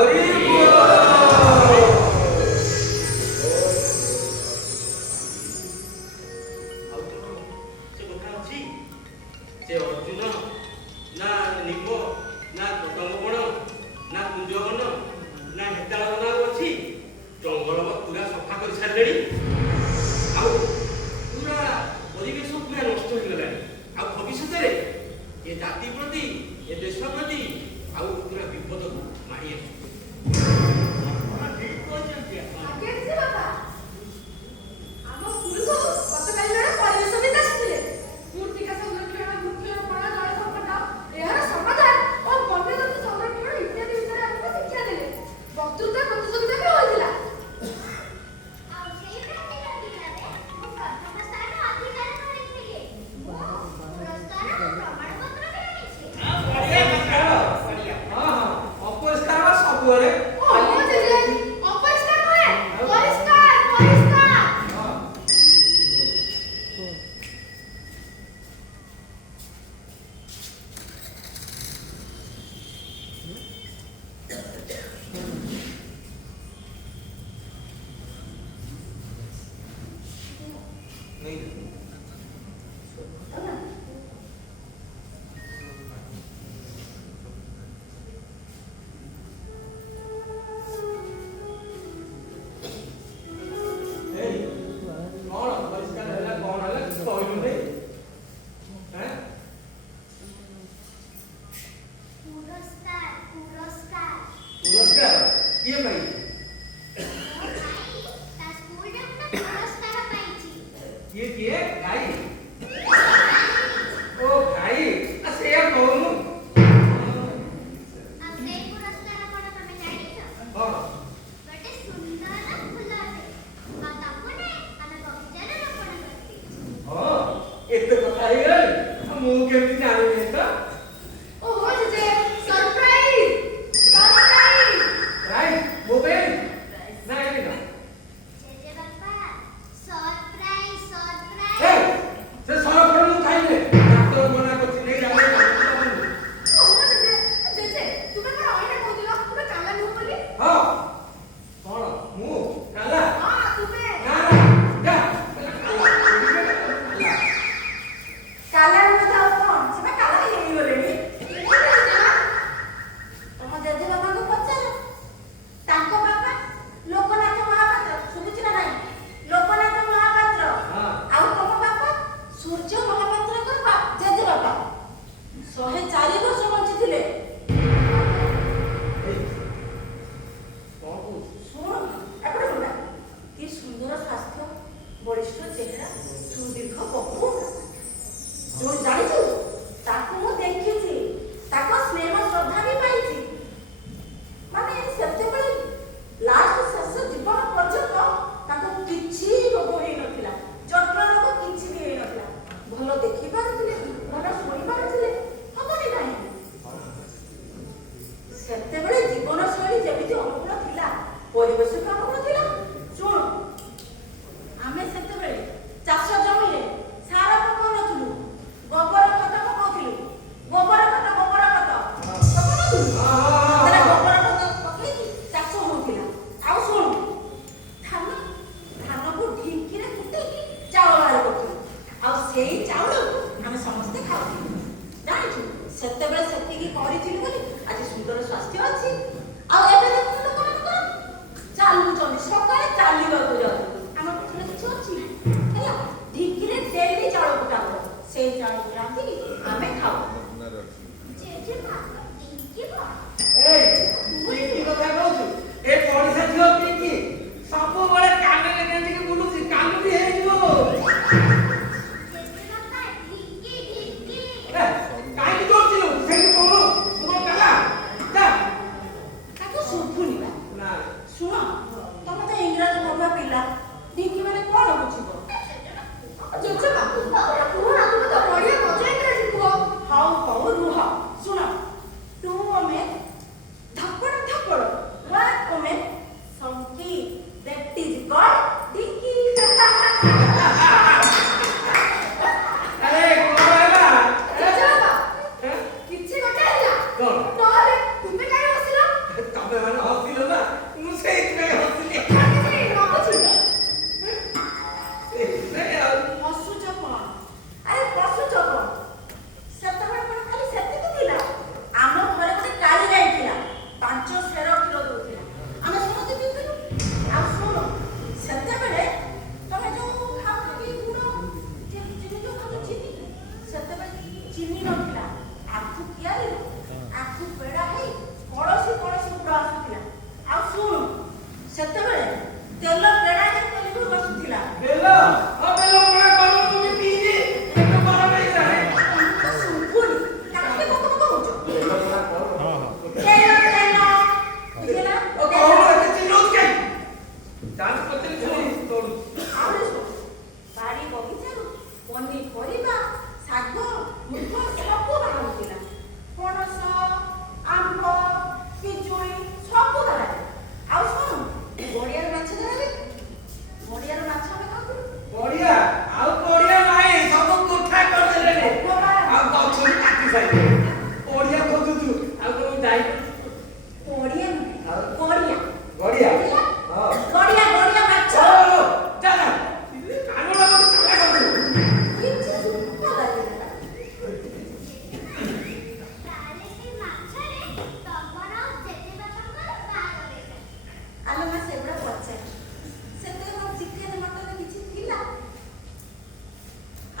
Come on. ସେତେବେଳେ ତେଲ ପେଡାରେ ତେଲକୁ ବସୁଥିଲା। ବେଲ ବେଲ କଣ କରୁ ମୁଁ ପିଇନି ପେଟ ଗରମ ହେଇଗଲାଣି। ସୁପୁରି କାहे କକ କହୁଛୁ? ବେଲ କଣ କରୁ? ତେଲ ବୁଝିଲା? ଓ କଣ ଏତେ ଚିଲଉଛୁ କାଇଁ? ତାକୁ ପଚାରି ଖାଲି ତୋଡୁ। ଆହୁରି ଶୁଣ, ବାଡ଼ି ବଗିଚାରୁ ପନିପରିବା, ଶାଗ, ମୁଗ ସବୁ ବାହାରୁଥିଲା। ପଣସ, ଆମ୍ବ, ପିଜୁଳି ସବୁ ଧରାଯାଏ। ଆଉ ଶୁଣ, ଗଡ଼ିଆରେ ମାଛ ଧରାଯାଏ। ଗଡ଼ିଆରେ ମାଛ ଆମେ ଖାଉଥିଲୁ। ବଢିଆ ଆଉ ବଢିଆ ନାହିଁ ସବୁ କୋଠା କରିଦେଲେଣି ଆଉ ଗଛ ବି କାଟି ସାରିଲେଣି। ବଢିଆ ଖୋଜୁଛୁ ଆଉ କଣ ଯାଇ ଗଡ଼ିଆ ନୁହେଁ, ଗଡ଼ିଆ। ବଢିଆ ବୁଝିଲା? ହଁ ଗଡ଼ିଆ ଗଡ଼ିଆ ମାଛ। ଚାଲ କାନୁନ ମତେ ଚାଲା କରିଦୁ। କିଛି ସୁଖ ଲାଗିଲା। ଆଲୋ ମା ସେଗୁଡ଼ା ପଚାର। ସେତେବେଳେ କଣ ଚିକେନ ମଟନ କିଛି ଥିଲା?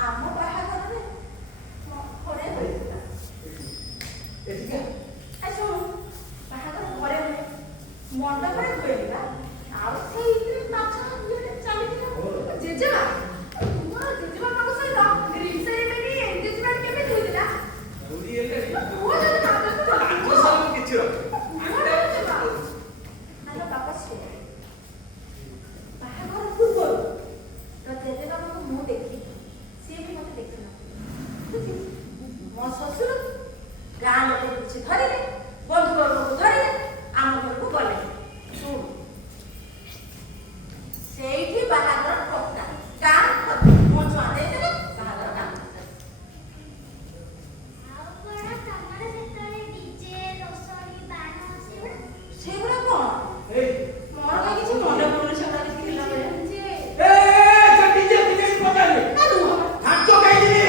ଆମ ବାହାଘରରେ ଘରେ ହୋଇଥିଲା। ଏଠିକା ଆ ଶୁଣୁ, ବାହାଘର ଘରେ ହୁଏ, ମଣ୍ଡପରେ ହୁଏନି ବା। ଆଉ ସେଇଥିରେ ମାଛ ଇଏରେ ଚାଲିଥିଲା। ଜେଜେମା, ତୁମର ଜେଜେବାପାଙ୍କ ସହିତ ରିଙ୍ଗ ସେରିମନି ଏନ୍ଗେଜମେଣ୍ଟ କେମିତି ହୋଇଥିଲା? ବୁଢୀ ହେଲେଣି କୁହ ଯଦି ଭାବେ ଲାଜ ସବୁ କିଛି ରଖ। ଆଲୋ ବାପା ଶୁଣ, ବାହାଘର ପୂର୍ବରୁ ତ ଜେଜେବାପାଙ୍କୁ ମୁଁ ଦେଖିଲି, ସିଏ ବି ମତେ ଦେଖିନଥିଲେ। ବୁଝିଲି? ମୋ ଶ୍ୱଶୁର ଗାଁ ଲୋକ କିଛି ଧରିଲେ, ବନ୍ଧୁବର୍ଗକୁ ଧରିଲେ, ଆମ ଘରକୁ ଗଲେ। ଶୁଣ, ସେଇଠି ବାହାଘର ପକ୍କା। ଗାଁ ଖତ ମୋ ଛୁଆ ଦେଇଦେଲେ, ବାହାଘର କାମ କଲେ। ସେଗୁଡ଼ା କଣ? ଏଇ ମୋର କାହିଁ କିଛି ମନେ ପଡୁନି ସେଗୁଡ଼ା କିଛି ଥିଲା ବେଳେ। ଏ ଡିଜେ ଡିଜେ ପଚାରିଲେ ନା ରୁହ, ଭାତ ଖାଇଯିବି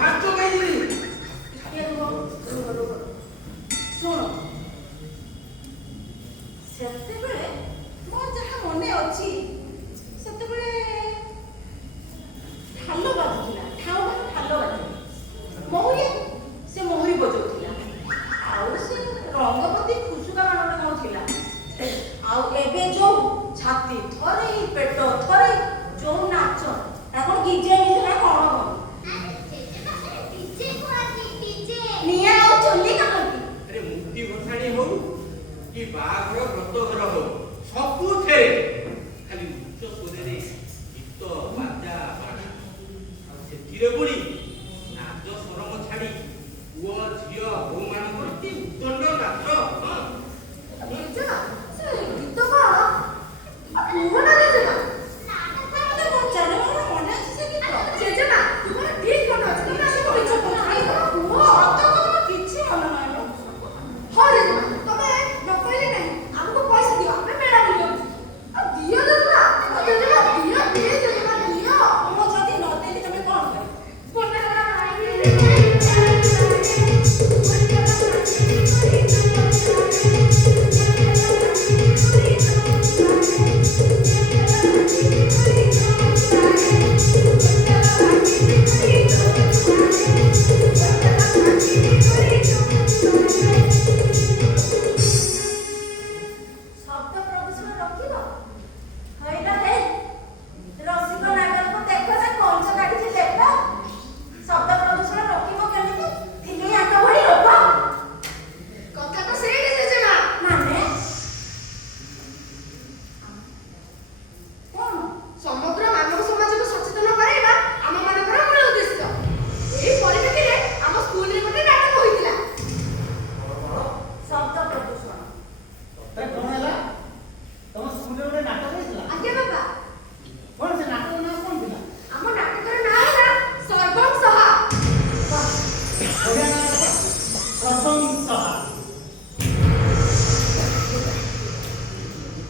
ଭାତ ଖାଇଯିବି। ଟିକେ ରୁହ। ଶୁଣ, ସେତେବେଳେ ମୋର ଯାହା ମନେ ଅଛି, ସେତେବେଳେ ଢାଲ ବାଜୁଥିଲା। ଢାଲ ବାଜୁଥିଲା। ମହୁରୀ, ସେ ମହୁରୀ ବଜାଉଥିଲା। ଆଉ ସେ ରଙ୍ଗବତୀ ଖୁସୁକା ମାନଙ୍କର କଣ ଥିଲା। ଆଉ ଏବେ ଯୋଉ ଛାତି ଥରେଇ, ପେଟ ଥରେଇ ଯୋଉ ନାଚ, ତା କଣ ଗିଜେ ମିଶିଲା କଣ କଣ? ନିଆଁ ଆଉ ଚୁଲି କାମନ୍ତି। ଆରେ ମୂର୍ତ୍ତି ଭସାଣି ହଉ କି ବାହାଘର ବ୍ରତଘର ହଉ ସବୁଥିରେ ଖାଲି ଉଚ୍ଚ ସ୍ୱରରେ ଗୀତ ବାଜା ବାଣ ଆଉ ସେଥିରେ ପୁଣି